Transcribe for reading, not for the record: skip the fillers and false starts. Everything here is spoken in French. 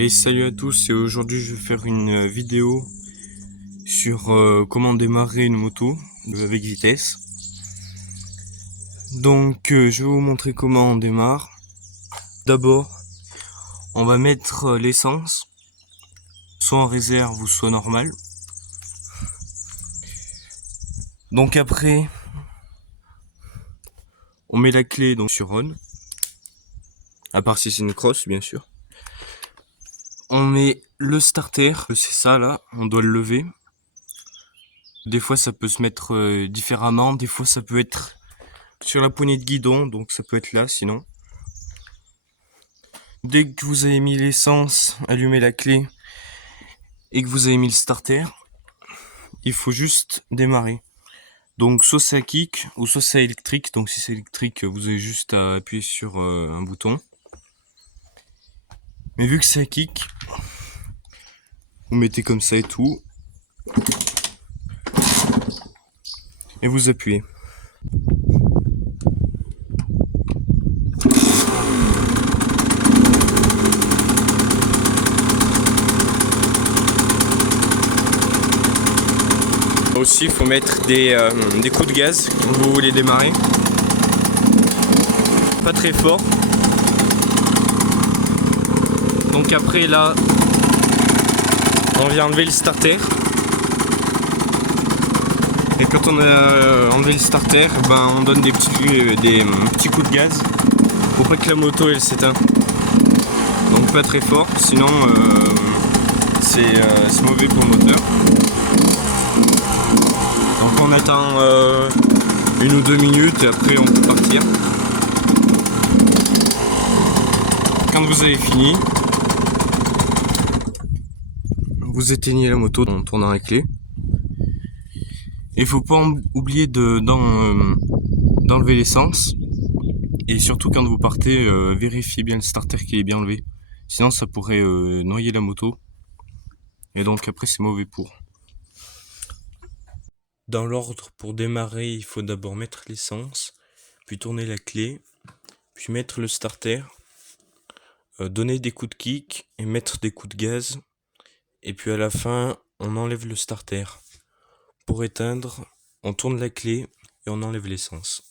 Et salut à tous, et aujourd'hui je vais faire une vidéo sur comment démarrer une moto avec vitesse. Donc je vais vous montrer comment on démarre. D'abord on va mettre l'essence, soit en réserve ou soit normale. Donc après on met la clé donc sur on, à part si c'est une crosse bien sûr. On met le starter, c'est ça là, on doit le lever. Des fois ça peut se mettre différemment, des fois ça peut être sur la poignée de guidon, donc ça peut être là sinon. Dès que vous avez mis l'essence, allumez la clé et que vous avez mis le starter, il faut juste démarrer. Donc soit c'est à kick ou soit c'est électrique. Donc si c'est électrique, vous avez juste à appuyer sur un bouton. Mais vu que c'est à kick, vous mettez comme ça et tout. Et vous appuyez. Aussi, il faut mettre des coups de gaz quand vous voulez démarrer. Pas très fort. Donc après là, on vient enlever le starter. Et quand on a enlevé le starter, ben on donne des petits coups de gaz pour pas que la moto elle s'éteint. Donc pas très fort, sinon c'est mauvais pour le moteur. Donc on attend 1 ou 2 minutes et après on peut partir. Quand vous avez fini, vous éteignez la moto en tournant la clé. Il faut pas oublier d'enlever l'essence. Et surtout quand vous partez, vérifiez bien le starter qui est bien enlevé. Sinon ça pourrait noyer la moto. Et donc après c'est mauvais pour. Dans l'ordre pour démarrer, il faut d'abord mettre l'essence, puis tourner la clé, puis mettre le starter, donner des coups de kick et mettre des coups de gaz. Et puis à la fin, on enlève le starter. Pour éteindre, on tourne la clé et on enlève l'essence.